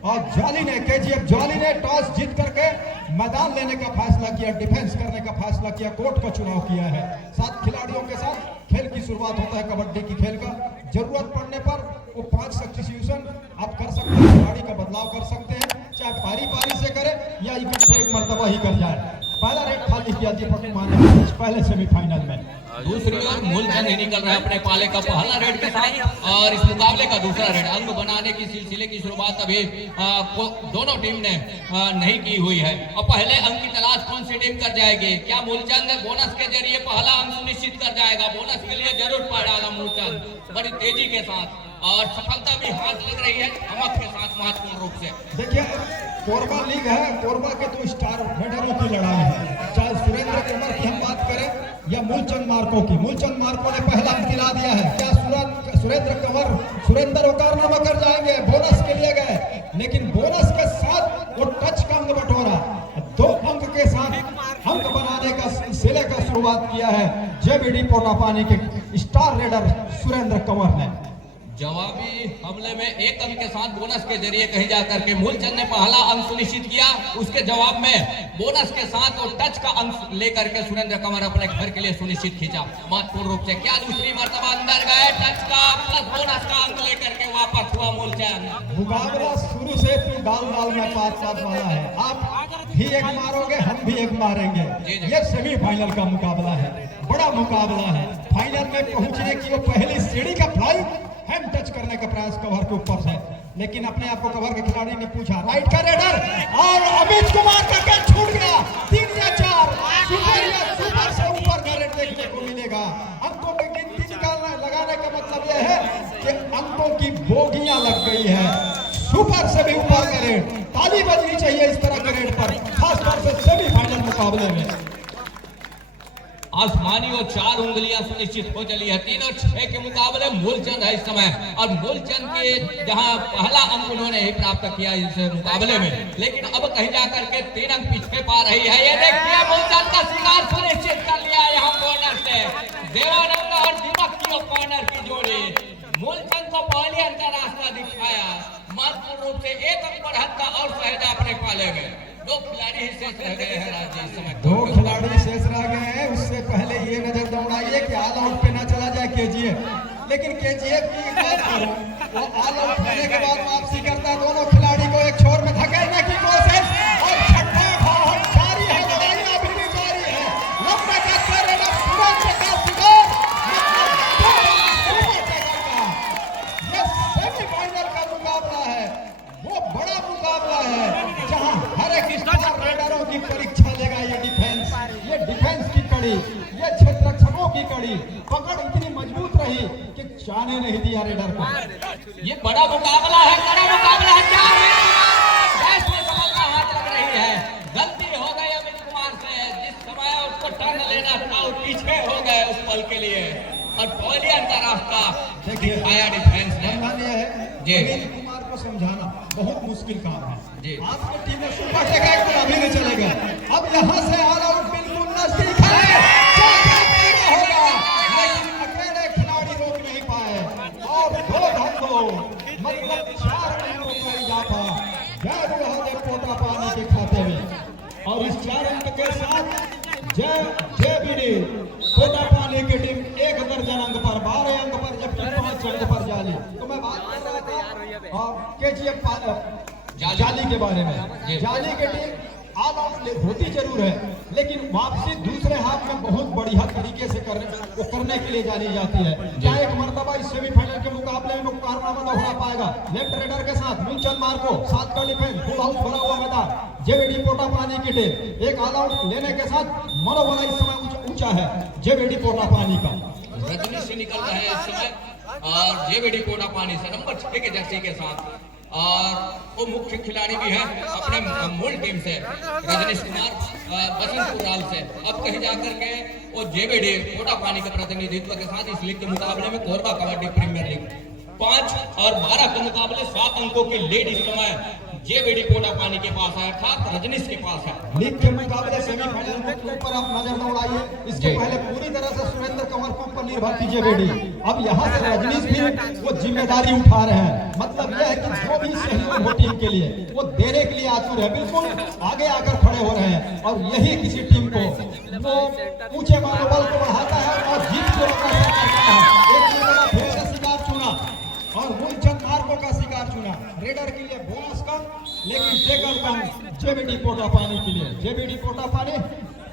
और ज्वाली ने केजीएफ ज्वाली ने टॉस जीत करके मैदान लेने का फैसला किया, डिफेंस करने का फैसला किया, कोर्ट का चुनाव किया है। 7 खिलाड़ियों के साथ खेल की शुरुआत होता है कबड्डी की खेल का। जरूरत पड़ने पर वो 5 सब्स्टिट्यूशन आप कर सकते हैं, खिलाड़ी का बदलाव कर सकते हैं, चाहे पारी पारी से करे या इकट्ठे एक मर्तबा ही कर जाए। पहला रेड खाली किया दीपक कुमार ने पहले सेमीफाइनल में। दूसरी ओर मूलचंद ही निकल रहा है अपने पाले का पहला रेड के साथ और इस मुकाबले का दूसरा रेड। अंक बनाने की सिलसिले की शुरुआत अभी दोनों टीम ने नहीं की हुई है और पहले अंक की तलाश कौन सी टीम कर जाएगी? क्या मूलचंद बोनस के जरिए पहला अंक सुनिश्चित कर जाएगा? बोनस के लिए जरूर पड़ेगा मूलचंद बड़ी तेजी के साथ और सफलता भी हाथ लग रही है हमक के साथ महत्वपूर्ण रूप से। देखिए कोरबा लीग है, कोरबा के तो स्टार मेडलों की लड़ाई है, चाहे सुरेंद्र कुमार की हम बात करें या मूलचंद मार्को की। मूलचंद मार्को ने पहला अंक दिला दिया है। क्या सुरेंद्र कंवर सुरेंद्र कारनामा कर जाएंगे? बोनस के लिए गए, लेकिन बोनस के साथ वो टच का अंक बटोरा, 2 अंक के साथ अंक बनाने का सिलसिले का शुरुआत किया है जेबीडी पोटापानी के स्टार रेडर सुरेंद्र कंवर ने। जवाबी हमले में 1 अंक के साथ बोनस के जरिए कहीं जाकर के मूलचंद ने पहला अंक सुनिश्चित किया। उसके जवाब में बोनस के साथ और टच का अंक लेकर के सुरेंद्र कंवर अपने घर के लिए सुनिश्चित खींचा महत्वपूर्ण रूप से। क्या दूसरी मर्तबा अंदर गए, टच का प्लस बोनस का अंक लेकर के वापस हुआ मूलचंद। मुकाबला शुरू से दाल में पात वाला है। आप भी एक मारोगे, हम भी एक मारेंगे। ये सेमीफाइनल का मुकाबला है, बड़ा मुकाबला है। फाइनल में पहुंचने की वो पहली सीढ़ी का फ्लाइट हैंड टच करने का प्रयास कवर के ऊपर से, लेकिन अपने आप को कवर के खिलाड़ी ने पूछा राइट का रेडर और अमित कुमार का कैच छूट गया। 3 या 4 सुपर से ऊपर का रेड देखने को मिलेगा। अंकों की गिनती लगाने का मतलब यह है कि अंकों की बोगियां लग गई है। सुपर से भी ऊपर का रेड, ताली बजनी चाहिए इस तरह के रेड पर, खासतौर से सेमीफाइनल मुकाबले में। आसमानी और 4 उंगलियां सुनिश्चित हो चली है। 3 और 6 के मुकाबले मूलचंद है इस समय और मूलचंद के जहां पहला अंक उन्होंने ही प्राप्त किया इस मुकाबले में, लेकिन अब कहीं जाकर के 3 अंक पीछे पा रही है। ये देखिए मूलचंद का शिकार सुनिश्चित कर लिया यहाँ कॉर्नर से। देवानंद और दीपक की कॉर्नर की जोड़ी मूलचंद को पहले अंक का रास्ता दिखाया। महत्वपूर्ण रूप से 1 अंक बढ़त और सहेजा अपने पाले में। 2 खिलाड़ी ही शेष रह गए हैं राज्य इस समय। 2 खिलाड़ी शेष रह गए हैं। उससे पहले ये नजर दौड़ाइए कि ऑल आउट पे ना चला जाए केजीएफ, लेकिन केजीएफ की बात करो वो ऑल आउट होने के बाद वापसी करता है। दोनों खिलाड़ी को एक छोर में धकेलने की कोशिश और छठा घाट जारी है, लड़ाई अभी भी जारी है। लंबा कट कर रहा सुरेंद्र का शिकार, ये सेमीफाइनल का मुकाबला है, वो बड़ा मुकाबला है जहां हर एक स्टार रेडरों की परीक्षा लेगा। ये डिफेंस की कड़ी, ये क्षेत्ररक्षकों की कड़ी, पकड़ इतनी मजबूत रही कि जाने नहीं दिया रेडर को। ये बड़ा मुकाबला है, बड़ा मुकाबला है। क्या कैच में सफलता हाथ लग रही है। गलती हो गई अमित कुमार से, जिस समय उसको टर्न लेना था वो पीछे हो गए उस पल के लिए और पहले अंतर रास्ता दिखाया डिफेंस ने। अमित कुमार को समझाना बहुत मुश्किल काम है जी। आपकी टीम में सुपर टेक तो अभी नहीं चलेगा। अब यहाँ से ऑल आउट बिल्कुल नजदीक है, होगा, लेकिन अकेले खिलाड़ी रोक नहीं पाए और 2 घंटों मतलब 4 अंकों का इजाफा जय पोटापानी के खाते में। और इस 4 अंक के साथ जेबीडी पोटापानी की टीम 1 दर्जन अंक पर 12 अंक पर जबकि 5 अंक पर जाली। तो मैं बात कर रहा था केजीएफ जाली के बारे में। जाली की टीम ऑल आउट होती जरूर है, लेकिन वापसी दूसरे हाथ में बहुत बढ़िया तरीके से करने के लिए जानी जाती है। क्या एक मर्तबा इस सेमीफाइनल के मुकाबले में कारनामा दोहरा पाएगा? लेफ्ट रेडर के साथ मूलचंद मार्को, 7 का डिफेंस, फुल हाउस भरा हुआ मैदान। जेबीडी पोटापानी की टीम 1 ऑल आउट लेने के साथ मनोबल इस समय ऊंचा है जेबीडी पोटापानी का। रजनी से निकल रहे हैं इस समय और जेबीडी पोटापानी से नंबर 6 के जर्सी के साथ और वो मुख्य खिलाड़ी भी है अपने मूल टीम से रजनीश कुमार बसंतपुर राल से। अब कहीं जाकर के वो जेबीडी पोटापानी के प्रतिनिधित्व के साथ इस लीग के मुकाबले में कोरबा कबड्डी प्रीमियर लीग 5 और 12 के मुकाबले 7 अंकों की लीड इस समय जेबीडी पोटा पानी के पास है, अर्थात रजनीश के पास है। लीग के मुकाबले सेमीफाइनल के ऊपर आप नजर दौड़ाइए। इसके जी। पहले पूरी तरह से सुरेंद्र कंवर के ऊपर निर्भर थी जेबीडी। अब यहाँ से रजनीश भी वो जिम्मेदारी उठा रहे हैं। मतलब यह है कि जो भी सहयोग हो टीम के लिए वो देने के लिए आतुर है, बिल्कुल आगे आकर खड़े हो रहे हैं। और यही किसी टीम को वो ऊंचे मनोबल को बढ़ाता है और जीत को आकर्षित करता है। एक टीम ने फिर से शिकार चुना और मूलचंद मार्को का शिकार चुना। रेडर के लिए बोनस कम लेकिन टेकल कम जेबीडी पोटा पानी के लिए। जेबीडी पोटा पानी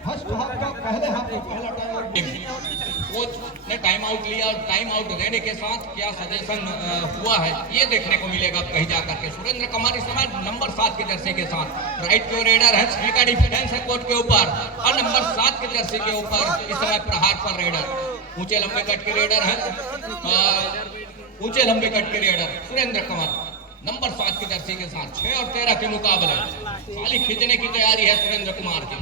फर्स्ट हाफ का पहले हाफ का पहला टाइम आउट कोच ने टाइम आउट लिया और टाइम आउट लेने के साथ क्या सजेशन हुआ है ये देखने को मिलेगा अब कहीं जाकर के। सुरेंद्र कुमार इस समय नंबर 7 के जर्सी के साथ राइट की रेडर है, 6 का डिफेंस है कोर्ट के ऊपर और नंबर 7 के जर्सी के ऊपर इस समय प्रहार पर रेडर ऊंचे लंबे कट के रेडर है, ऊंचे लंबे कट के रेडर सुरेंद्र कुमार नंबर 7 की जर्सी के साथ 6 और 13 के मुकाबले खाली खींचने की तैयारी है सुरेंद्र कुमार की।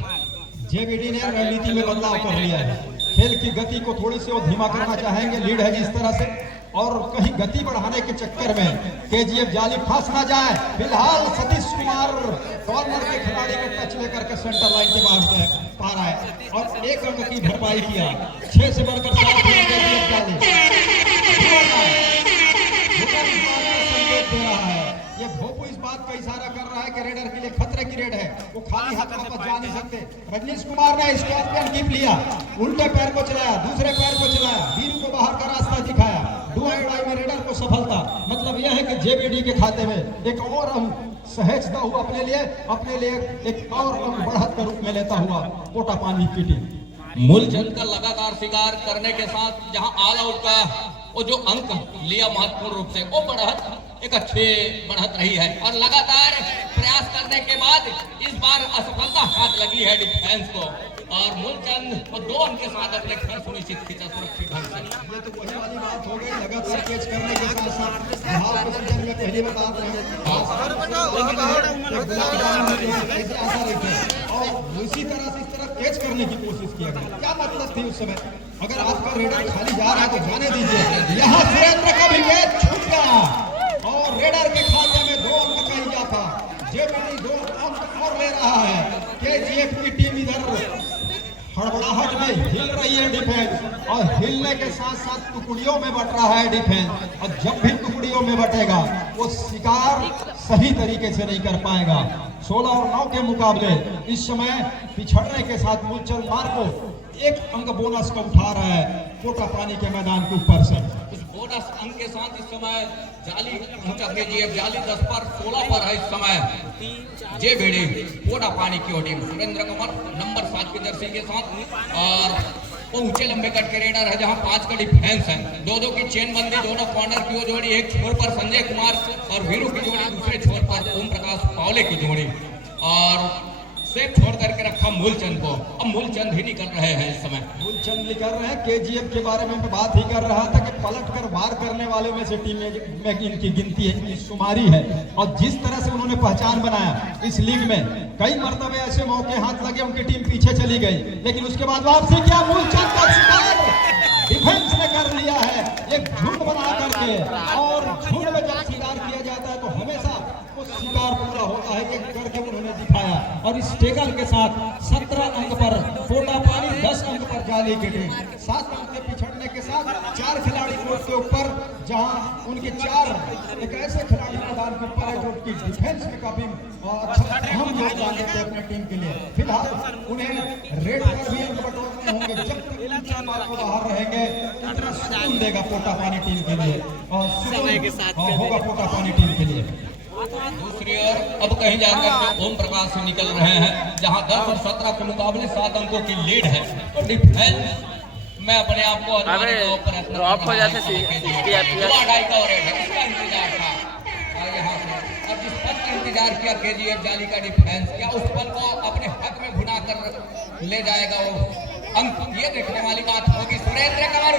जेबीडी ने रणनीति में बदलाव कर लिया है। खेल की गति को थोड़ी सी वो धीमा करना चाहेंगे, लीड है जिस तरह से, और कहीं गति बढ़ाने के चक्कर में केजीएफ जाली फंस ना जाए। फिलहाल सतीश कुमार कॉर्नर के खिलाड़ी को टच लेकर के सेंटर लाइन के बाहर पा रहा है और 1 अंक की भरपाई किया। 6 से बढ़कर 7 केजीएफ जाली संकेत दे रहा है। ये भोपू इस बात का इशारा कर रहा है कि रेडर के लिए खतरे की रेड है, वो खाली हाथ वापस जा नहीं सकते। रजनीश कुमार ने स्कॉर्पियन कीप लिया, उल्टे पैर को चलाया, दूसरे पैर को चलाया, वीरू को बाहर का रास्ता दिखाया। डू एंड डाई में रेडर को सफलता। मतलब यह है कि जेबीडी के खाते में एक और अंक सहेजता हुआ अपने लिए एक और अंक बढ़त के रूप में लेता हुआ पोटा पानी की टीम। मूलचंद का लगातार शिकार करने के साथ जहां ऑल आउट का वो जो अंक लिया महत्वपूर्ण रूप से वो बढ़त एक अच्छी बढ़त रही है और लगातार प्रयास करने के बाद इस बार असफलता हाथ लगी है डिफेंस को और मूलचंद को 2 अंक के साथ अपने घर सुनिश्चित खींचा सुरक्षित ढंग से। ये तो वही वाली बात हो गई, लगातार कैच करने के साथ भाव को समझने में पहले बता रहे हैं ऐसे आशा रखी और उसी तरह से इस तरह कैच करने की कोशिश किया गया। क्या मतलब थी उस समय? अगर आपका रेडर खाली जा रहा है तो जाने दीजिए। यहाँ सुरेंद्र का भी कैच छूट गया और रेडर के खाते में 2 अंक का इजाफा। जेबीडी 2 अंक और ले रहा है। केजीएफ की टीम इधर हड़बड़ाहट में हिल रही है डिफेंस और हिलने के साथ साथ टुकड़ियों में बट रहा है डिफेंस और जब भी टुकड़ियों में बटेगा वो शिकार सही तरीके से नहीं कर पाएगा। 16 और 9 के मुकाबले इस समय पिछड़ने के साथ मूलचंद मार्को 1 अंक बोनस का उठा रहा है पोटा पानी के मैदान के ऊपर से। इस बोनस अंक के साथ इस समय जाली पहुंचा केजीएफ जाली 10 पर 16 पर है इस समय जेबीडी पोटा पानी की टीम। सुरेंद्र कुमार नंबर 7 की जर्सी के साथ और वो ऊंचे लंबे कट के रेडर है जहां 5 का डिफेंस है। 2-2 की चेन बंदी, दोनों कॉर्नर की वो जोड़ी, एक छोर पर संजय कुमार और वीरू की जोड़ी, दूसरे छोर पर ओम प्रकाश पावले की जोड़ी और सेफ छोड़ करके रखा मूलचंद को। अब मूलचंद ही निकल रहे हैं इस समय। मूलचंद निकल रहे हैं। केजीएफ के बारे में मैं बात ही कर रहा था कि पलट कर वार करने वाले में से टीम में इनकी गिनती है, इनकी शुमारी है और जिस तरह से उन्होंने पहचान बनाया इस लीग में कई मर्तबे ऐसे मौके हाथ लगे उनकी टीम पीछे चली गई लेकिन उसके बाद वापसी क्या मूलचंद का शिकार डिफेंस ने कर लिया है एक झुंड बना करके और झुंड में जब शिकार किया जाता है तो हमेशा वो शिकार पूरा होता है कि करके उन्होंने दिखाया और इस टेकल के साथ 17 अंक पर पोटा पानी 10 अंक पर जाली की टीम 7 अंक के पिछड़ने के साथ 4 खिलाड़ी कोर्ट के ऊपर जहां उनके 4 एक ऐसे खिलाड़ी मैदान के ऊपर है जो कि डिफेंस में काफी अच्छा अहम योगदान देते हैं अपने टीम के लिए। फिलहाल उन्हें रेड पर भी अंक बटोरने होंगे जब तक मूलचंद मार्को बाहर रहेंगे उतना सुकून देगा पोटा पानी टीम के लिए और सुकून होगा पोटा पानी टीम के लिए। दूसरी ओर अब कहीं जाकर के ओम प्रकाश से निकल रहे हैं जहां 10 और 17 के मुकाबले 7 अंकों की लीड है और डिफेंस मैं अपने आप को ड्रॉप हो जाते थे इसका इंतजार था और यहाँ से अब जिस पद का इंतजार किया केजीएफ जाली का डिफेंस क्या उस पद को अपने हक में भुना कर ले जाएगा वो अंक ये देखने वाली बात होगी। सुरेंद्र कुमार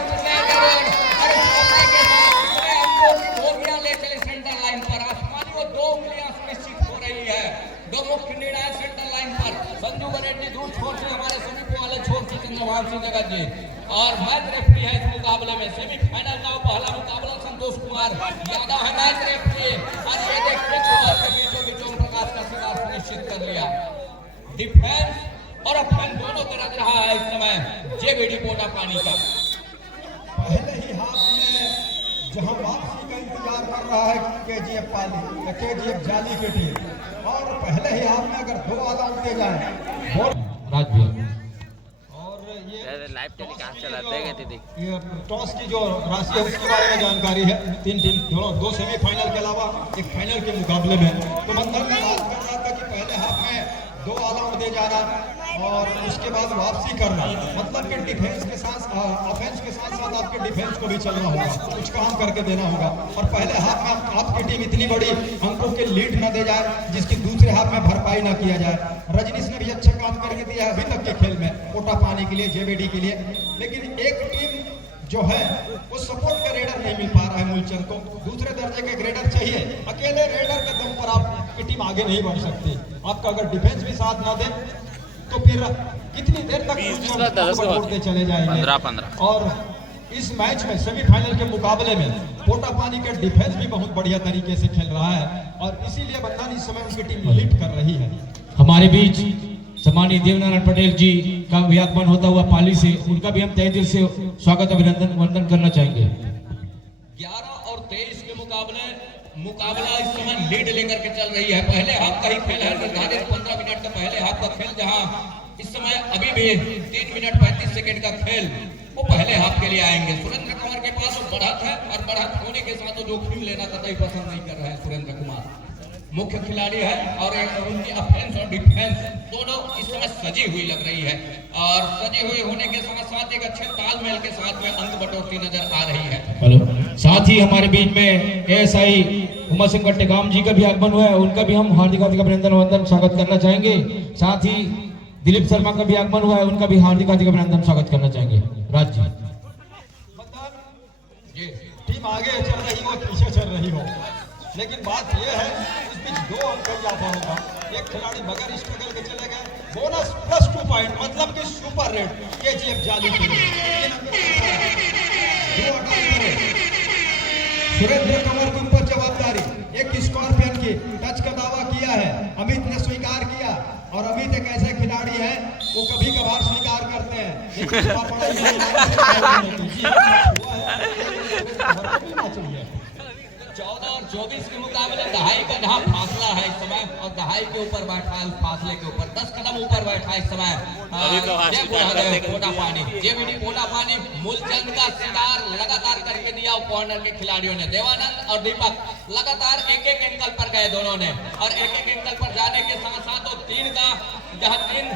ले चले सेंटर लाइन पर आसमानी वो 2 उंगलियां सुनिश्चित हो रही है। 2 मुख्य निर्णायक सेंटर लाइन पर संजू बनेटी दूर छोर से हमारे समीप वाले छोर से चंद्रभान सिंह जगत जी और मैच रेफरी है इस मुकाबले में। सेमीफाइनल का पहला मुकाबला संतोष कुमार यादव है मैच रेफरी और ये देखिए बीचों बीचों डिफेंस और ऑफेंस दोनों तरफ रहा है इस समय जेबीडी पोटा पानी का। पहले ही हाफ में जहां वापसी का इंतजार कर रहा है केजीएफ पाली केजीएफ जाली के टीम, और पहले ही हाफ में अगर 2 आधा उठते जाए राज भैया और ये लाइव टेलीकास्ट चलाते हैं दीदी। ये टॉस की जो राशि है उसके बारे में जानकारी है। 3 टीम दोनों 2 सेमीफाइनल के अलावा एक फाइनल के मुकाबले में। तो मंथन ने बात कर रहा था कि पहले हाफ में 2 ऑल आउट दे जाना और उसके बाद वापसी करना, मतलब कि डिफेंस के साथ ऑफेंस के साथ साथ आपके डिफेंस को भी चलना होगा, कुछ काम करके देना होगा। और पहले हाफ में आपकी टीम इतनी बड़ी अंकों के लीड न दे जाए जिसकी दूसरे हाफ में भरपाई न किया जाए। रजनीश ने भी अच्छा काम करके दिया अभी तक के खेल में पोटा पानी के लिए, जेबीडी के लिए, लेकिन एक टीम जो है वो सपोर्ट का रेडर नहीं मिल पा रहा है मूलचंद को। दूसरे दर्जे का रेडर चाहिए, अकेले रेडर के दम पर आपकी टीम आगे नहीं बढ़ सकती। आपका अगर डिफेंस भी साथ ना दे तो फिर कितनी देर तक मूलचंद चले जाएंगे। 15-15 और इस मैच में सेमीफाइनल के मुकाबले में पोटा पानी का डिफेंस भी बहुत बढ़िया तरीके से खेल रहा है और इसीलिए बंधन इस समय उनकी टीम लीड कर रही है। हमारे बीच सम्मानित देवनारायण पटेल जी का भी आगमन होता हुआ पाली से, उनका भी हम तहे दिल से स्वागत अभिनंदन वंदन करना चाहेंगे। 11 और 23 के मुकाबला इस समय लीड लेकर के चल रही है। पहले हाफ का ही खेल है निर्धारित 15 मिनट का पहले हाफ का खेल, जहां इस समय अभी भी 3 मिनट 35 सेकंड का खेल वो पहले हाफ के लिए आएंगे। सुरेंद्र कुमार के पास बढ़त है और बढ़त होने के साथ वो जोखिम लेना कतई पसंद नहीं कर रहे हैं। सुरेंद्र कुमार मुख्य खिलाड़ी है और उनकी ऑफेंस और डिफेंस दोनों इस समय सजी हुई लग रही है और सजी हुई होने के साथ साथ एक अच्छे तालमेल के साथ में अंक बटोरती नजर आ रही है। हेलो, साथ ही हमारे बीच में एएसआई उमा सिंह कट्टेगाम जी का भी आगमन हुआ है, उनका भी हम हार्दिक हार्दिक अभिनंदन वंदन स्वागत करना चाहेंगे। साथ ही दिलीप शर्मा का भी आगमन हुआ है, उनका भी हार्दिक हार्दिक अभिनंदन स्वागत करना चाहेंगे। राज जी, टीम आगे चल रही हो पीछे चल रही हो, लेकिन बात यह है इस बीच 2 अंक का इजाफा होगा। एक खिलाड़ी बगैर स्ट्रगल के चले गए, बोनस +2 पॉइंट, मतलब कि सुपर रेड केजीएफ जाली के लिए 2 अटैक करे। सुरेंद्र कंवर के ऊपर जवाबदारी, एक स्कॉर्पियन की टच का दावा किया है, अमित ने स्वीकार किया और अमित एक ऐसे खिलाड़ी है वो कभी कभार स्वीकार करते हैं, लेकिन 14 और 24 के मुकाबले दहाई का जहां फासला है इस समय और दहाई के ऊपर बैठा है, उस फासले के ऊपर 10 कदम ऊपर बैठा है इस समय पोटा पानी, जेबीडी पोटा पानी। मूलचंद का शिकार लगातार करके दिया कॉर्नर के खिलाड़ियों ने। देवानंद और दीपक लगातार एक एंगल पर गए दोनों ने और एक एंगल पर जाने के साथ साथ वो 3 का जहां 3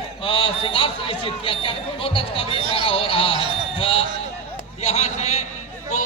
शिकार सुनिश्चित किया। क्या 2 टच का भी इशारा हो रहा है यहाँ से, तो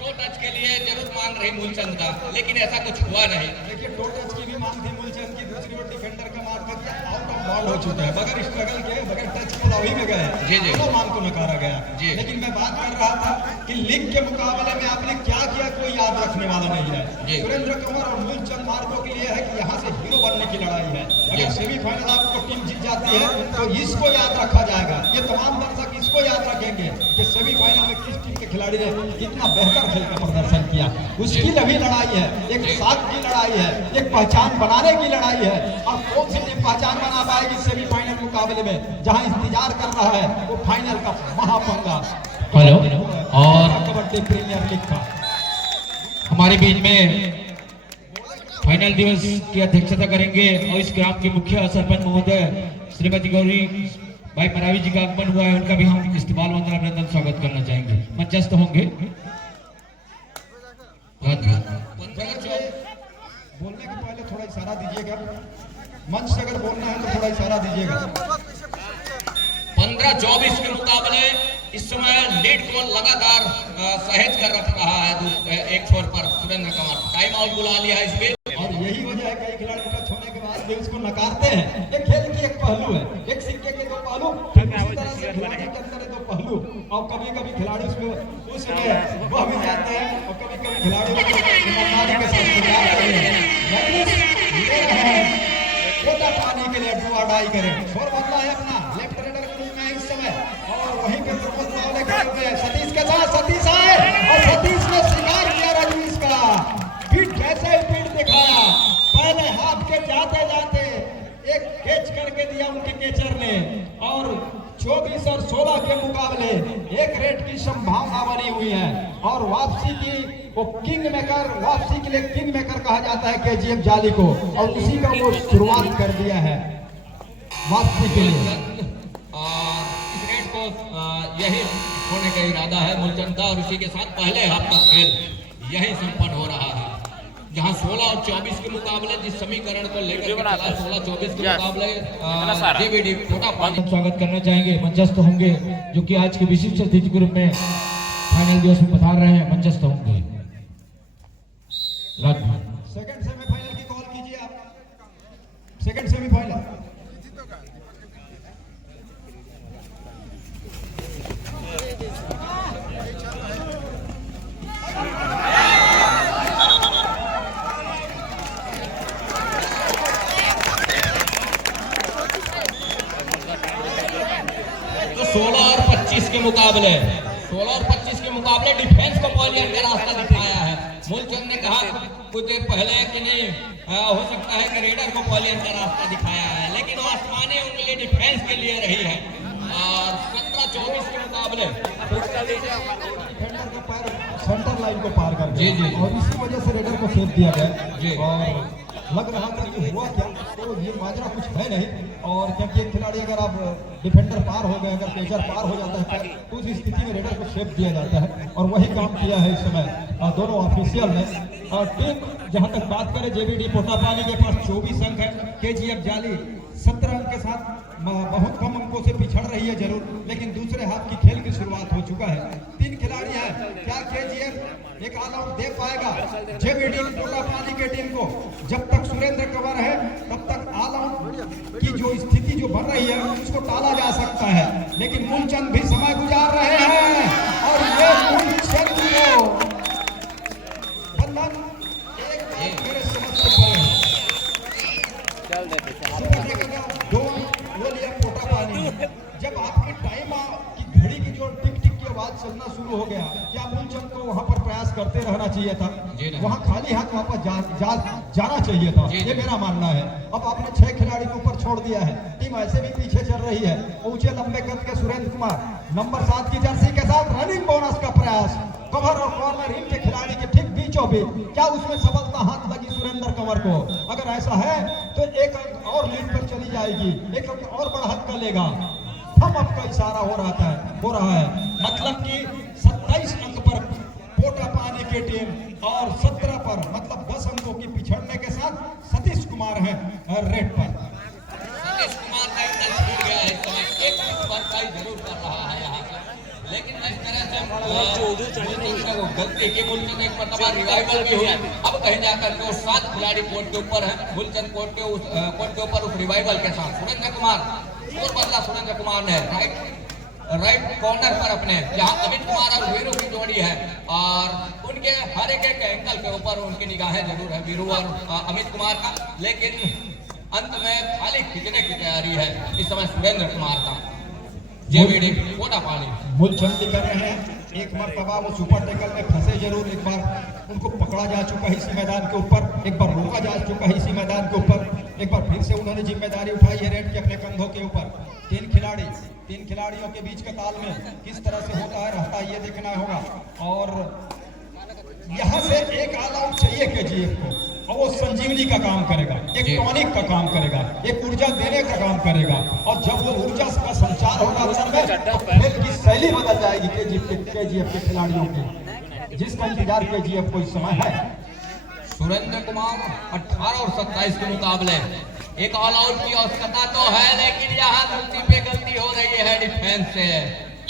2 टच के लिए जरूर मांग रही मूलचंद का, लेकिन ऐसा कुछ हुआ नहीं। देखिए 2 टच की भी मांग थी मूलचंद की, दूसरी ओर डिफेंडर का मार था कि आउट ऑफ बॉल हो चुका है, बगैर स्ट्रगल के बगैर टच के लॉबी में गए, जी जी, वो मांग को नकारा गया। लेकिन मैं बात कर रहा था कि लीग के मुकाबले में आपने क्या किया कोई याद रखने वाला नहीं है। सुरेंद्र कंवर और मूलचंद मार्को के लिए है कि यहाँ से हीरो बनने की लड़ाई है। अगर सेमीफाइनल आपको टीम जीत जाती है तो इसको याद रखा जाएगा, ये तमाम दर्शक इसको याद रखेंगे कि सेमीफाइनल में किस टीम के खिलाड़ी ने कितना बेहतर खेल का प्रदर्शन किया। उसकी लभी लड़ाई है, एक साख की लड़ाई है, एक पहचान बनाने की लड़ाई है। और कौन सी टीम पहचान बना पाएगी सेमीफाइनल मुकाबले में, जहां इंतजार कर रहा है वो फाइनल का महापंगा हेलो, और कबड्डी प्रीमियर लीग का। हमारे बीच में फाइनल दिवस की अध्यक्षता करेंगे और इस ग्राम के मुखिया सरपंच महोदय श्रीमती गौरी भाई मरावी जी का आगमन हुआ है, उनका भी हम इस्तेमाल वंदन अभिनंदन स्वागत करना चाहेंगे। मंचस्थ होंगे। बोलने के पहले थोड़ा इशारा दीजिएगा, मंच से अगर बोलना है तो थोड़ा इशारा दीजिएगा। 15-24 के मुकाबले इस समय लीड को लगातार सहेज कर रख रहा है एक छोर पर सुरेंद्र कंवर। टाइम आउट बुला लिया है इसमें और यही वजह है कई खिलाड़ी टच होने के बाद भी उसको नकारते हैं। ये खेल की एक पहलू है, एक सिक्के के 2 पहलू, इसी तरह से खिलाड़ी के अंदर 2 पहलू। और कभी-कभी खिलाड़ी उसमें वह भी जाते हैं और कभी-कभी खिलाड़ी ईमानदारी के साथ स्वीकार करते हैं। पोटा पानी के लिए डू अडाई करें, छोर बदला है अपना लेफ्ट रेडर के रूप में इस समय और वहीं पे प्रमोद मावले खड़े हुए हैं सतीश के साथ। सतीश आए और सतीश ने शिकार किया रजनीश का, पीठ जैसे ही पीठ दिखाया। पहले हाथ के जाते जाते एक कैच करके दिया उनके केचर ने और 24 और 16 के मुकाबले एक रेट की संभावना बनी हुई है और वापसी की वो किंग मेकर, वापसी के लिए किंग मेकर कहा जाता है केजीएफ जाली को और उसी का वो शुरुआत कर दिया है वापसी के लिए। इस रेट को यही होने का इरादा है मूलचंद का और इसी के साथ पहले हाफ का खेल यही संपन्न हो रहा है, जहां 16 और 24 के मुकाबले जिस समीकरण को लेकर 16-24 के मुकाबले जेवीडी छोटा पानी। स्वागत करना चाहेंगे, मंचस्थ होंगे जो कि आज के विशिष्ट अतिथि के रूप में फाइनल दिवस में पधार रहे हैं, मंचस्थ होंगे। सेकंड सेमीफाइनल की कॉल कीजिए आप, सेकंड सेमीफाइनल। तो 16 और 25 के मुकाबले डिफेंस को पॉलियन का रास्ता दिखाया है। मूलचंद ने कहा कुछ देर पहले कि नहीं हो सकता है कि रेडर को पॉलियन का रास्ता दिखाया है, लेकिन वो आसमानी उंगली डिफेंस के लिए रही है। और 17-24 के मुकाबले डिफेंडर का पैर सेंटर लाइन को पार कर जी गया जी और इसी वजह से रेडर को सेव दिया जी। गया और लग रहा था कि हुआ क्या, तो ये माजरा कुछ है नहीं। और क्योंकि एक खिलाड़ी अगर आप डिफेंडर पार हो गए, अगर पेजर पार हो जाता है तो उस स्थिति में रेडर को शेप दिया जाता है और वही काम किया है इस समय दोनों ऑफिशियल ने। और टीम जहां तक बात करें जेवीडी पोटापानी के पास 24 अंक है, केजीएफ जाली 17 अंक के साथ बहुत कम अंकों से पिछड़ रही है जरूर, लेकिन दूसरे हाफ की खेल की शुरुआत हो चुका है। 3 खिलाड़ी हैं, क्या केजीएफ एक ऑल आउट दे पाएगा जेवीडी पोटापानी के टीम को? जब तक सुरेंद्र कंवर है तब तक ऑल आउट की जो स्थिति जो बन रही है उसको टाला जा सकता है, लेकिन मूलचंद भी समय गुजार रहे हैं और ये मूलचंद को बंधन एक बार मेरे समझ से परे है। दो वो लिया पोटापानी। जब आपके टाइम की घड़ी की जो टिक टिक की आवाज चलना शुरू हो गया, क्या मूलचंद को वहां पर प्रयास करते रहना चाहिए था? वहां खाली हाथ वहां पर जाना चाहिए था, ये मेरा मानना है। अब आपने 6 खिलाड़ी को ऊपर छोड़ दिया है, टीम ऐसे भी पीछे चल रही है। ऊंचे लंबे कद के सुरेंद्र कुमार नंबर 7 की जर्सी के साथ रनिंग बोनस का प्रयास, कवर और कॉर्नर इन के खिलाड़ी के ठीक बीचों बीच, क्या उसमें सफलता हाथ लगी सुरेंद्र कंवर को? अगर ऐसा है तो एक अंक और लीड पर चली जाएगी, एक अंक और बढ़त कर लेगा। थम अप का इशारा हो रहा है, मतलब कि 27 अंक पर पोटापानी की टीम और 17 पर, मतलब 10 अंकों की पिछड़ने के साथ सतीश कुमार है रेड पर। सतीश कुमार का इंजन छूट गया है इस समय, एक बर्फाई जरूर कर रहा है यहाँ से, लेकिन इस तरह से गलती की मूलचंद एक मरतबा रिवाइवल भी हुआ। अब कहीं जाकर के वो 7 खिलाड़ी कोर्ट के ऊपर है, मूलचंद कोर्ट के ऊपर उस रिवाइवल के साथ सुरेंद्र कुमार और बदला सुरेंद्र कुमार ने राइट कॉर्नर पर अपने, जहां अमित कुमार और वीरू की जोड़ी है और उनके हर एक एंगल के ऊपर उनकी निगाहें जरूर है वीरू और अमित कुमार का, लेकिन अंत में खाली खींचने की तैयारी है इस समय सुरेंद्र कुमार का। जेवीडी पोटापानी मूलचंद कर रहे हैं, एक मरतबा वो सुपर टैकल में फंसे जरूर, एक बार उनको पकड़ा जा चुका है इसी मैदान के ऊपर, एक बार रोका जा चुका है इसी मैदान के ऊपर, एक बार फिर से उन्होंने जिम्मेदारी उठाई है रेड के अपने कंधों के ऊपर। 3 खिलाड़ियों के बीच का तालमेल किस तरह से होता है रहता है ये देखना होगा। और यहाँ से एक ऑल आउट चाहिए केजीएफ को और वो संजीवनी का काम करेगा, एक टॉनिक का काम करेगा, एक ऊर्जा देने का काम करेगा। और जब वो ऊर्जा का संचार होगा अंदर में तो खेल की शैली बदल जाएगी केजीएफ के खिलाड़ियों की, जिसका इंतजार केजीएफ को इस समय है। सुरेंद्र कुमार 18 और 27 के मुकाबले एक ऑल आउट की आवश्यकता तो है, लेकिन यहाँ गलती पे गलती हो रही है डिफेंस से।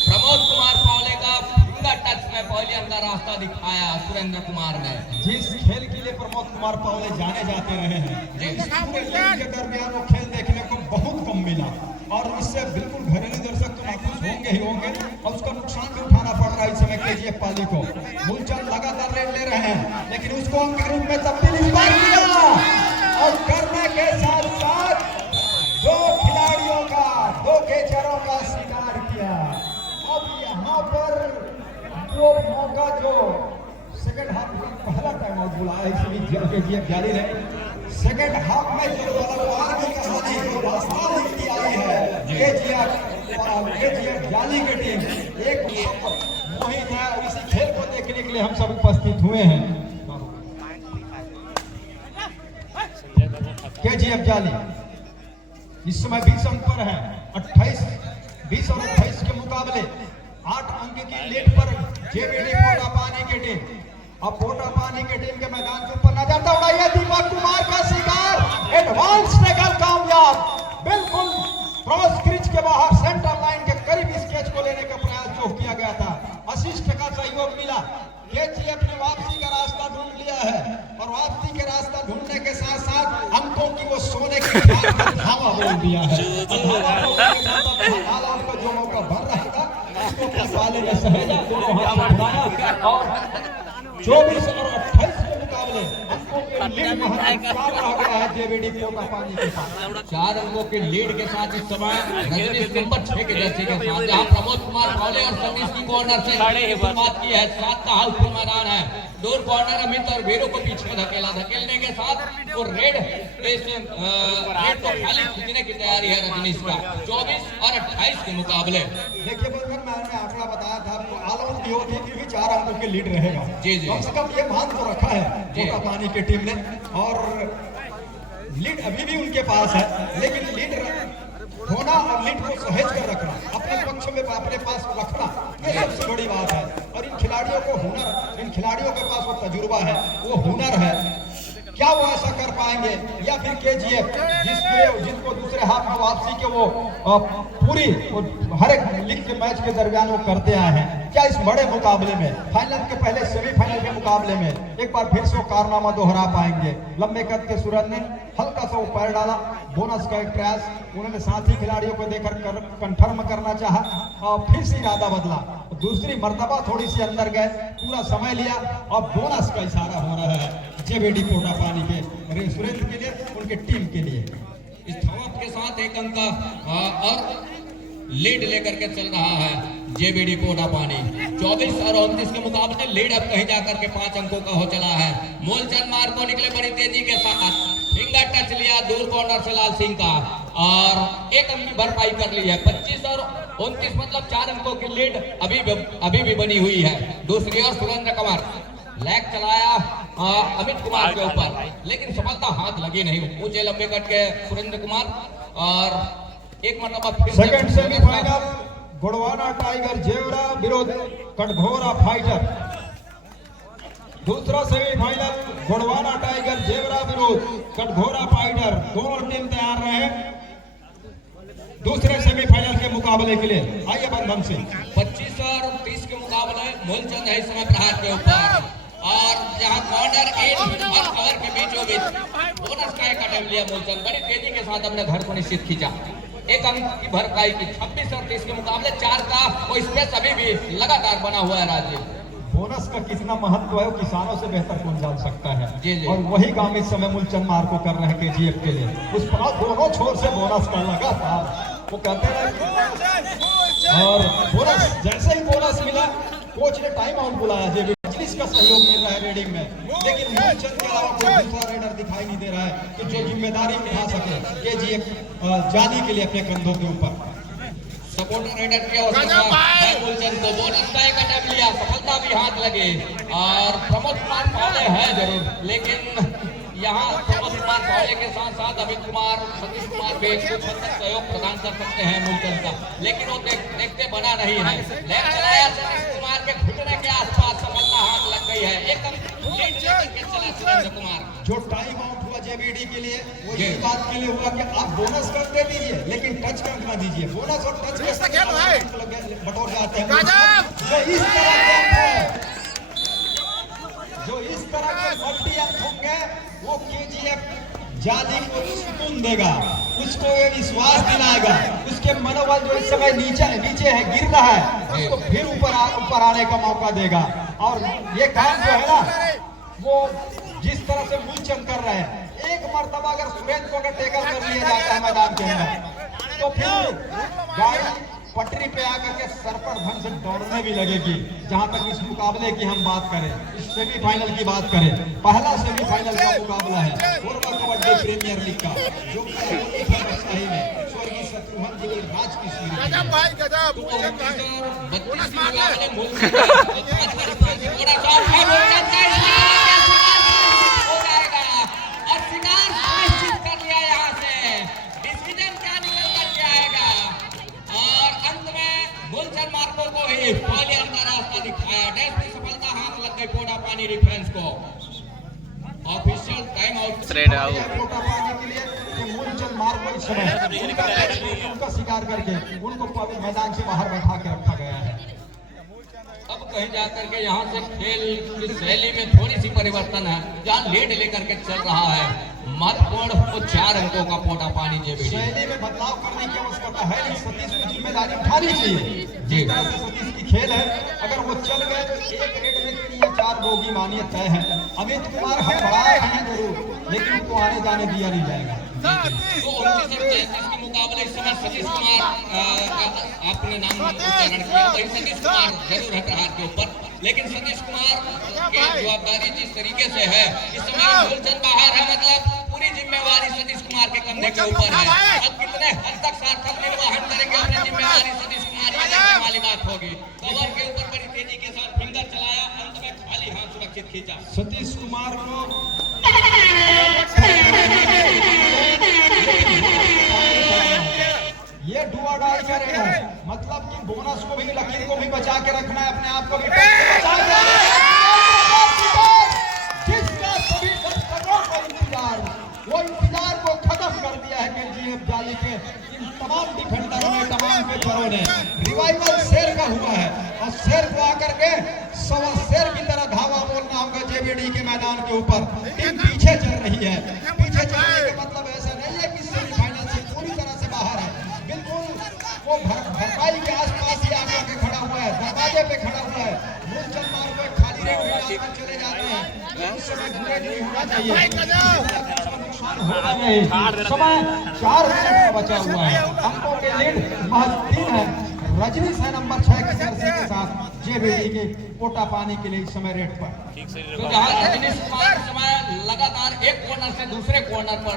प्रमोद कुमार पावले का फिंगर टच में पॉलियन का रास्ता दिखाया सुरेंद्र कुमार ने। जिस खेल के लिए प्रमोद कुमार पावले जाने जाते रहे हैं, इस पूरे लीग के दरमियान वो खेल देखने को बहुत कम मिला और इससे बिल्कुल घरेलू दर्शक तो नाखुश होंगे ही होंगे और उसका नुकसान भी उठाना पड़ रहा है इस समय केजीएफ पाली को। मूलचंद लगातार रेड ले रहे हैं, लेकिन उसको अंक के रूप में तब्दील इस बार किया और करने के साथ साथ 2 खिलाड़ियों का 2 केचरों का शिकार किया। अब यहाँ पर वो मौका जो सेकंड हाफ पहला टाइम आउट बुलाया केजीएफ जारी रहे, सेकंड हाफ में जो बलवान की कहानी जो रास्ता दिया केजीएफ जाली इस समय 20 अंक पर है। 20 और 28 के मुकाबले 8 अंक की लीड पर जेबीडी पोटा पानी की टीम। अब पोटा पानी की टीम के मैदान के ऊपर नजर दौड़ाइए, दीपक कुमार का शिकार एडवांस टैकल कामयाब, बिल्कुल क्रॉस क्रीज के बाहर सेंटर लाइन के करीब इस कैच को लेने का प्रयास जो किया गया था, असिस्ट का सहयोग मिला। केजीएफ ने वापसी का रास्ता ढूंढ लिया है और वापसी के रास्ता ढूंढने के साथ साथ अंकों की वो सोने की धावा बोल दिया है। आपको जो मौका भर रहा था उसको वाले ने सहेजा, दोनों हाथ उठाया और 24 और 28 के मुकाबले अंकों के लीड महत्वपूर्ण रह गया है जेबीडी पोटा पानी के साथ। 4 अंकों के लीड के साथ इस समय रजनीश नंबर 6 के जर्सी के साथ जहां प्रमोद कुमार फौले और सतीश की कॉर्नर से शुरुआत की है। 7 का हाउसफुल मैदान है। दूर कॉर्नर अमित और वीरू को पीछे धकेलने के साथ वो रेड को खाली खींचने की तैयारी है रजनीश का 24 और 28 के मुकाबले। देखिए बंधन, मैंने आंकड़ा बताया था आपको, ऑल आउट भी होती फिर भी 4 अंकों के लीड रहेगा। जी जी, कम से कम ये मान तो रखा है पोटा पानी की टीम ने और लीड अभी भी उनके पास है, लेकिन लीड होना और लीड को सहेज कर रखना, अपने पक्ष में अपने पास रखना, ये सबसे बड़ी बात है। और इन खिलाड़ियों को हुनर, इन खिलाड़ियों के पास वो तजुर्बा है, वो हुनर है, क्या वो ऐसा कर पाएंगे या फिर केजीएफ जिनको दूसरे हाथ में वापसी के वो पूरी हर एक लीग के मैच के दरमियान वो करते आए हैं, क्या इस बड़े मुकाबले में फाइनल के पहले सेमीफाइनल के मुकाबले में एक बार फिर से वो कारनामा दोहरा पाएंगे? लंबे कद के सूरज ने हल्का सा वो पैर डाला, बोनस का एक प्रयास उन्होंने साथी खिलाड़ियों को देकर कंफर्म करना चाहा और फिर से इरादा बदला, दूसरी मर्तबा थोड़ी सी अंदर गए, पूरा समय लिया और बोनस का इशारा हो रहा है जेबीडी पोटा पानी के सुरेंद्र के लिए, उनके टीम के लिए। इस धमाक के साथ एक अंक और लीड लेकर के चल रहा है जेबीडी पोटा पानी। 24 और 29 के मुकाबले लीड अब कहीं जाकर के 5 अंकों का हो चला है। मूलचंद मार को निकले बड़ी तेजी के साथ, फिंगर टच लिया दूर कॉर्नर से लाल सिंह का और 1 अंक की भरपाई कर ली है। 25 और 29 मतलब 4 अंकों की लीड अभी भी बनी हुई है। दूसरी ओर सुरेंद्र कुमार लैग चलाया अमित कुमार के ऊपर, लेकिन सफलता हाथ लगी नहीं। ऊंचे लंबे कट के सुरेंद्र कुमार और एक मरतबा फिर second semifinal Gondwana tiger Jewra विरोध कटघोरा फाइटर। दूसरा सेमीफाइनल गोड़वाना टाइगर जेवरा विरोध कटघोरा फाइटर। दोनों टीम तैयार रहे दूसरे सेमीफाइनल के मुकाबले के लिए। आइए बंधन सिंह। 25 और 30 के मुकाबले मूलचंद है इस समय प्रहार के ऊपर और जहां कॉर्नर एज और कवर के बीचों बीच बोनस का एक अटेम्प्ट लिया मूलचंद, बड़ी तेजी के साथ अपने घर को निश्चित खींचा। 1 अंक की भरपाई की। 26 और 30 के मुकाबले 4 का वो स्पेस अभी भी लगातार बना हुआ है। राजीव, बोनस का कितना महत्व है वो किसानों से बेहतर कौन जान सकता है। जी जी। और वही काम इस समय मूलचंद मार को कर रहे हैं केजीएफ के लिए। उस दोनों छोर से बोनस का लगातार वो कहते हैं और बोनस जैसे ही बोनस मिला कोच ने टाइम आउट बुलाया। जेबी मजलिस का सहयोग मिल रहा है रेडिंग में, लेकिन मूलचंद के अलावा कोई दूसरा रेडर दिखाई नहीं दे रहा है कि जो जिम्मेदारी उठा सके केजीएफ जाने के लिए अपने कंधों के ऊपर। सपोर्टर रेडर की आवश्यकता है मूलचंद को। बोनस का एक अटेम्प्ट लिया, सफलता भी हाथ लगे और प्रमोद कुमार फौले है जरूर, लेकिन यहाँ प्रमोद कुमार फौले के साथ साथ अमित कुमार सतीश कुमार भी कुछ हद तक सहयोग प्रदान कर सकते हैं मूलचंद का, लेकिन वो देखते बना नहीं है। लेग चलाया सतीश कुमार के घुटने के आसपास, सफलता हाथ लग गई है। 1 अंक लीड लेकर के चला सुरेंद्र कुमार। जो टाइम आउट हुआ जेबीडी के लिए वो इस बात के लिए हुआ कि आप बोनस कर दे दीजिए लेकिन टच का अंक ना दीजिए। बोनस और टच का बटोर जाते हैं। जो इस तरह के मल्टी अंक होंगे वो केजीएफ जाली को सुकून देगा, उसको ये विश्वास दिलाएगा, उसके मनोबल जो इस समय नीचे है गिर रहा है उसको फिर ऊपर आने का मौका देगा। और ये काम जो है ना वो जिस तरह से मूलचंद कर रहे हैं, एक मर्तबा अगर सुरेंद्र को अगर टेकल कर लिया जाता है मैदान के अंदर तो फिर गाड़ी पटरी पे आकर के सरपट ढंग से दौड़ने भी लगेगी। जहां तक इस मुकाबले की हम बात करें, इस सेमीफाइनल की बात करें, पहला सेमीफाइनल का मुकाबला है कोरबा कबड्डी प्रीमियर लीग का, जो सही में स्वर्गीय शत्रुघ्न जी की राज की इस समय उनका शिकार करके उनको मैदान से बाहर बैठा के रखा गया है। अब कहीं जाकर के यहाँ से खेल की शैली में थोड़ी सी परिवर्तन है, जहाँ लीड लेकर के चल रहा है महत्वपूर्ण वो 4 अंकों का पोटा पानी जेबीडी। शैली में बदलाव करने की आवश्यकता है, लेकिन सतीश को जिम्मेदारी उठानी चाहिए। जिस तरह से सतीश की खेल है, अगर वो चल गए तो एक रेट में 3 या 4 बोगी मानिए तय है। अमित कुमार हम बढ़ा रहे हैं जरूर, लेकिन उनको आने जाने दिया नहीं जाएगा। तो 29 के मुकाबले इस समय सतीश कुमार का आपने नाम उच्चारण किया, वही सतीश कुमार जरूर है प्रहार के ऊपर, लेकिन सतीश कुमार की जवाबदारी जिस तरीके से है इस समय मूलचंद बाहर है, मतलब पूरी जिम्मेवारी सतीश कुमार के कंधे के ऊपर है। अब कितने हद तक सार्थक निर्वहन करेंगे अपनी जिम्मेवारी सतीश कुमार, ये देखने वाली बात होगी। कवर के ऊपर बड़ी तेजी के साथ फिंगर चलाया, अंत में खाली हाथ सुरक्षित खींचा। सतीश कुमार को ये डुआ डाल कर है, मतलब कि बोनस को भी लकीर को भी बचा के रखना है, अपने आप को भी बचा के जिसका सभी दर्शकों का इंतजार, वो इंतजार को खत्म कर दिया है कि जीएफ जाली के इन तमाम डिफेंडरों ने, तमाम पेचरों ने। रिवाइवल शेर का हुआ है और शेर को आकर के सवा शेर की तरह धावा बोलना होगा जेबीडी के मैदान के ऊपर। टीम पीछे चल रही है, पीछे चलने का मतलब ऐसा नहीं है कि सेमीफाइनल से पूरी तरह से बाहर है, बिल्कुल वो भरपाई के आसपास ही आकर के खड़ा हुआ है, दरवाजे पे खड़ा हुआ है। मूलचंद मार्ग पे खाली रेट में चले जाते हैं, उस समय घूरे नहीं होना चाहिए, नुकसान होगा नहीं। समय 4 मिनट का बचा हुआ है, अंकों के लीड महज 3 है। रजनीश है नंबर 6 की जर्सी के साथ जेबीडी के पोटा पानी के लिए इस समय रेट पर। तो जहाँ रजनीश कुमार इस समय लगातार एक कॉर्नर से दूसरे कॉर्नर पर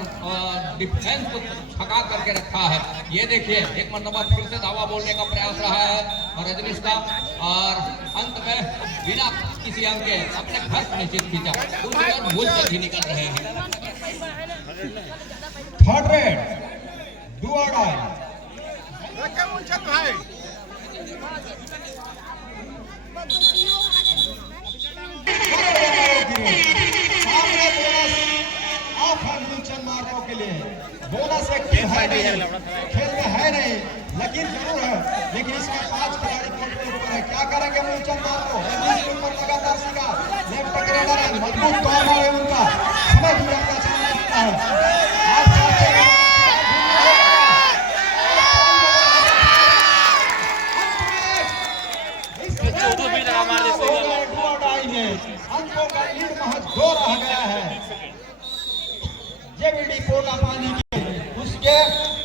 डिफेंस को छका करके रखा है। ये देखिए एक मरतबा फिर से दावा बोलने का प्रयास रहा है रजनीश का, और अंत में बिना किसी अंक के अपने घर सुनिश्चित खींचा। दूसरी ओर मूलचंद भी निकल रहे हैं। थर्ड रेड डू और डाई। के लिए बोनस एक्टिव है नहीं, खेल में है नहीं, लकीर जरूर है, लेकिन इसमें 5 खिलाड़ी कोर्ट के ऊपर है। क्या करेंगे मूलचंद मार्को? के ऊपर लगातार सीखा, लेफ्ट ग्रेडर है, मजबूत कॉर्नर है उनका, समय भी आपका चलना लगता है। अंकों का लीड महज 2 रह गया है जेबीडी पोटा पानी की। उसके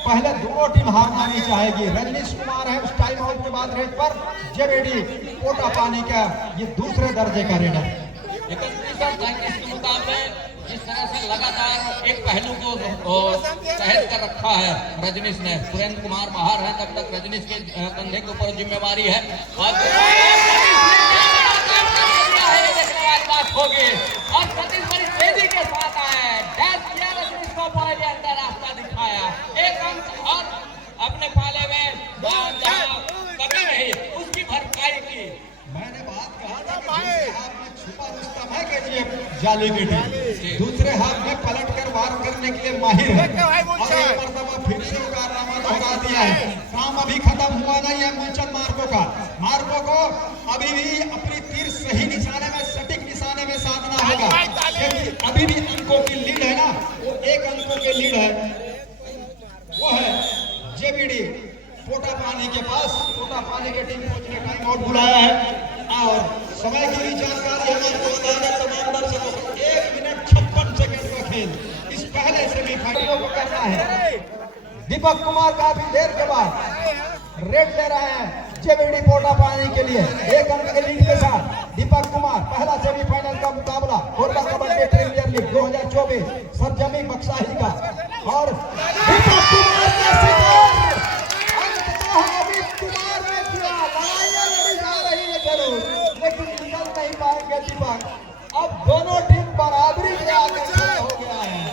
पहले दोनों टीम हारना नहीं चाहेगी। रजनीश कुमार है उस टाइम आउट के बाद रेड पर, जेबीडी पोटा पानी का ये दूसरे दर्जे का रेडर। 31 और 33 के मुकाबले जिस तरह से लगातार एक पहलू को सहज कर रखा है रजनीश ने, सुरेंद्र कुमार बाहर है, तब तक रजनीश के कंधे के ऊपर जिम्मेवारी है। होगी और सतीश बड़ी तेजी के साथ आए, डैश किया, रजनीश को पहले अंदर रास्ता दिखाया, एक अंक और अपने पाले में कभी नहीं उसकी भरपाई की। मैंने बात कहा था कि दूसरे हाथ में छुपा रुस्तम है केजीएफ जाली की टीम, दूसरे हाथ में पलट कर वार करने के लिए माहिर है, और एक मरतबा फिर से कारनामा दोहरा दिया है। काम अभी खत्म हुआ नहीं है मूलचंद मार्को का। मार्को को अभी भी अपनी तीर सही निशाने में, सटीक निशाने में साधना होगा, क्योंकि अभी भी अंकों की लीड है ना, वो 1 अंकों की लीड है, वो है जेबीडी पोटा पानी के पास। पोटा पानी के टीम कोच ने टाइम आउट बुलाया है और समय की भी जानकारी हमारे को बता दें तमाम दर्शकों को। 1 मिनट 56 सेकंड का खेल इस पहले सेमीफाइनल को करना है। दीपक कुमार काफी देर के बाद रेड ले रहे हैं जेबीडी पोटा पानी के लिए 1 अंक के लीड के साथ। दीपक कुमार पहला सेमीफाइनल का मुकाबला कोटा कबड्डी प्रीमियर लीग 2024 सरजमी बक्साही का, और दीपक कुमार का शिकार अमित कुमार ने किया। लड़ाइयां लड़ी जा रही है जरूर, लेकिन निकल नहीं पाएंगे दीपक। अब दोनों टीम बराबरी के आगे खड़े हो गया है,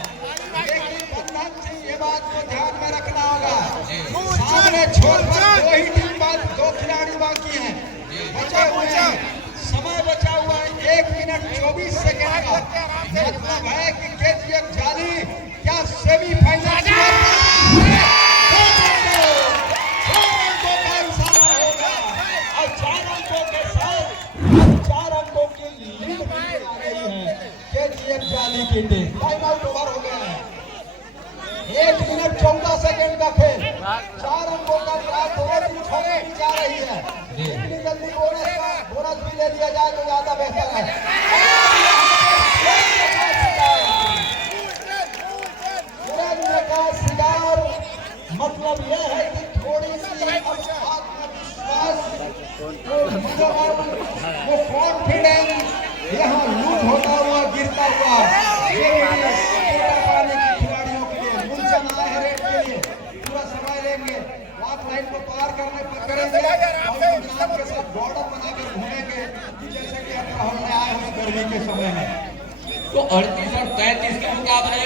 लेकिन बंधन सिंह ये बात को ध्यान में रखना होगा, सामने छोड़कर 2 ही टीम बाद 2 खिलाड़ी बाकी हैं, बचे हुए हैं, समय बचा हुआ है 1 मिनट 24 सेकंड का। मतलब है कि केजीएफ जाली क्या सेमीफाइनल 14 सेकंड का खेल, 4 अंकों का प्राप्त होने की छोड़ी जा रही है। इतनी जल्दी बोनस भी ले लिया जाए तो ज्यादा बेहतर है। सुरेंद्र का शिकार, मतलब यह है कि थोड़ी सी आत्मविश्वास, वो कॉन्फिडेंस यहाँ लूज होता हुआ गिरता हुआ पाने की खिलाड़ियों के लिए मूलचंद आए हैं रेड के लिए, पूरा समय लेंगे, वाक लाइन को पार करने पर करेंगे और गुजरात के साथ बॉर्डर बनाकर घूमेंगे जैसे कि अब हमने आए हैं गर्मी के समय में। तो 38 और 33 के मुकाबले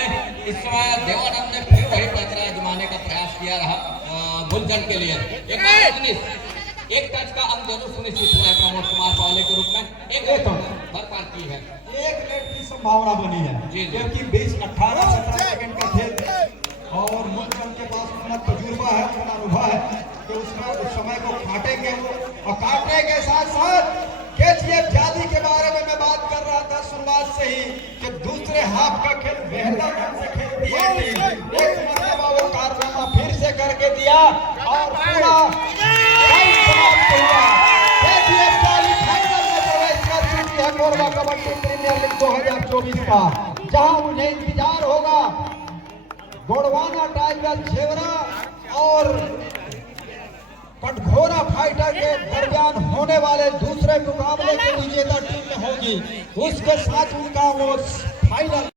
इस समय देवानंद ने फिर वही पैंतरा आजमाने का प्रयास किया रहा मूलचंद के लिए। एक टच का अंक जरूर सुनिश्चित हुआ है प्रमोद कुमार पावले के रूप में, एक बरकरार की है, एक नेट की संभावना बनी है क्योंकि 18-17 सेकंड का खेल और मूलचंद के पास उतना तजुर्बा है, उतना अनुभव है कि उसका उस समय को काटेंगे वो, और काटने के साथ साथ केजीएफ जाली के बारे में मैं बात कर रहा था शुरुआत से ही कि दूसरे हाफ का खेल बेहतर ढंग से खेलती है टीम। एक मरतबा वो कारनामा फिर से करके दिया और पूरा समाप्त हुआ। केजीएफ जाली फाइनल में प्रवेश कर चुकी है कोरबा कबड्डी प्रीमियर लीग 2024 का, जहां उन्हें इंतजार होगा गोंडवाना टाइगर झेवरा और कटघोरा फाइटर के दरमियान होने वाले दूसरे मुकाबले के विजेता टीम में होगी, उसके साथ उनका वो फाइनल